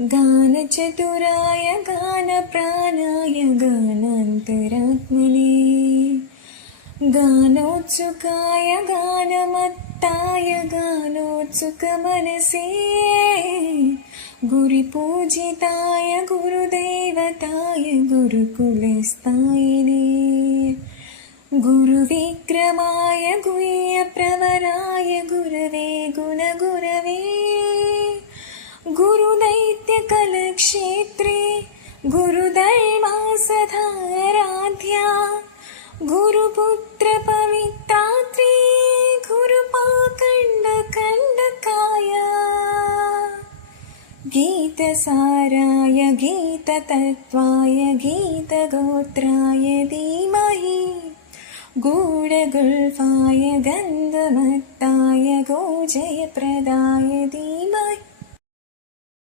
गानचतुराय गानप्राणाय गानान्तरात्मने गानोत्सुकाय गानमत्ताय गानोत्सुकमनसे गुरुपूजिताय गुरुदेवताय गुरुकुलस्थायिने गुरुविक्रमाय गुह्यप्रवराय गुरवे गुणगुरवे गुरुदैत्यकलक्षेत्रे गुरुधर्मासधाराध्या गुरुपुत्रपवित्रात्रे गुरुपाखण्डकण्डकाय गीतसाराय गीततत्त्वाय गीतगोत्राय धीमहि गूढगुल्फाय गन्धमत्ताय गोजयप्रदाय धीमहि